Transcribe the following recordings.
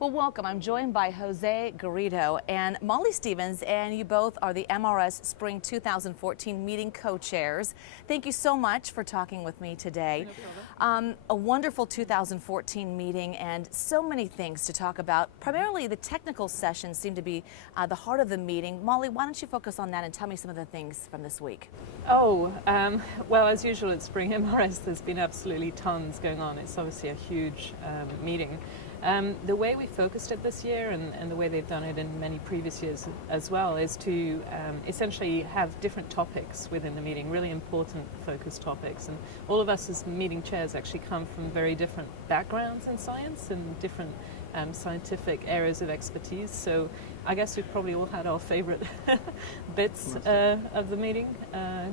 Well, welcome. I'm joined by J.Garrido and M.Stevens, and you both are the MRS Spring 2014 meeting co-chairs. Thank you so much for talking with me today. A wonderful 2014 meeting and so many things to talk about. Primarily the technical sessions seem to be the heart of the meeting. Molly, why don't you focus on that and tell me some of the things from this week? Well, as usual at Spring MRS, there's been absolutely tons going on. It's obviously a huge meeting. The way we focused it this year, and the way they've done it in many previous years as well, is to essentially have different topics within the meeting, really important focused topics. And all of us as meeting chairs actually come from very different backgrounds in science and different scientific areas of expertise. So I guess we've probably all had our favorite bits of the meeting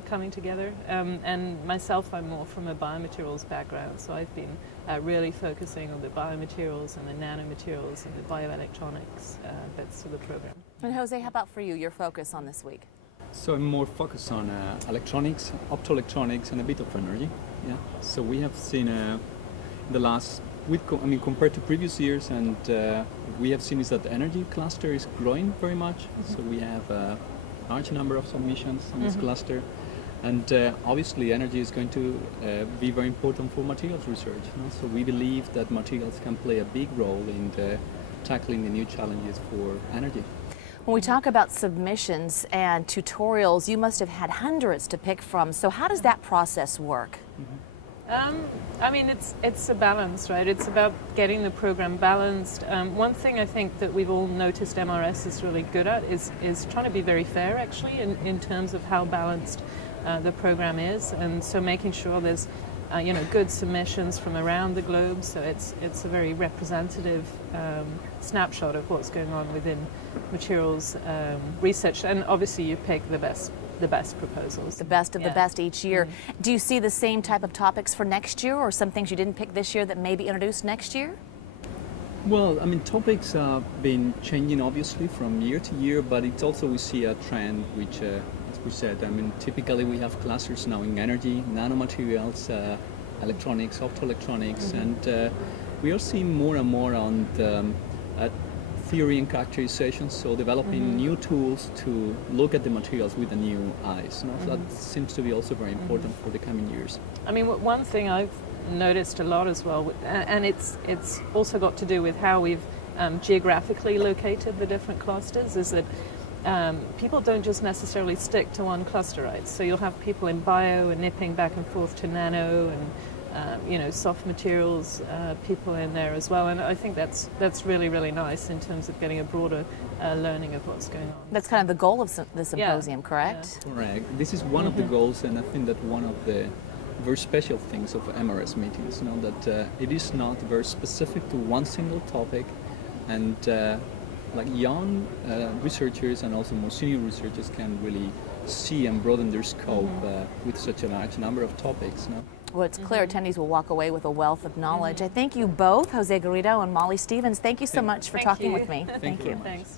coming together. And myself, I'm more from a biomaterials background, so I've been really focusing on the biomaterials and the nanomaterials and the bioelectronics bits of the program. And Jose, how about for you, your focus on this week? So I'm more focused on electronics, optoelectronics, and a bit of energy. Yeah. So we have seen the last week, compared to previous years, and we have seen is that the energy cluster is growing very much. Mm-hmm. So we have a large number of submissions in this cluster. And obviously energy is going to be very important for materials research. So we believe that materials can play a big role in tackling the new challenges for energy. When we talk about submissions and tutorials, you must have had hundreds to pick from. So how does that process work? It's a balance, right? It's about getting the program balanced. One thing I think that we've all noticed MRS is really good at is trying to be very fair, actually, in terms of how balanced the program is, and so making sure there's good submissions from around the globe, so it's a very representative snapshot of what's going on within materials research, and obviously you pick the best proposals. The best of the best each year. Do you see the same type of topics for next year, or some things you didn't pick this year that may be introduced next year? Well, topics have been changing obviously from year to year, but it's also we see a trend which, as we said, typically we have clusters now in energy, nanomaterials, electronics, optoelectronics, and we are seeing more and more on the theory and characterization, so developing new tools to look at the materials with the new eyes. So that seems to be also very important for the coming years. One thing I've noticed a lot as well, and it's also got to do with how we've geographically located the different clusters, is that people don't just necessarily stick to one cluster, right? So you'll have people in bio and nipping back and forth to nano, and soft materials people in there as well, and I think that's really, really nice in terms of getting a broader learning of what's going on. That's kind of the goal of the symposium, correct? Yeah. Correct. This is one of the goals, and I think that one of the very special things of MRS meetings, that it is not very specific to one single topic, and like young researchers and also more senior researchers can really see and broaden their scope with such a large number of topics. Well, it's clear attendees will walk away with a wealth of knowledge. I thank you both, J.Garrido and M.Stevens. Thank you so much for talking with me. Thank you. Thanks.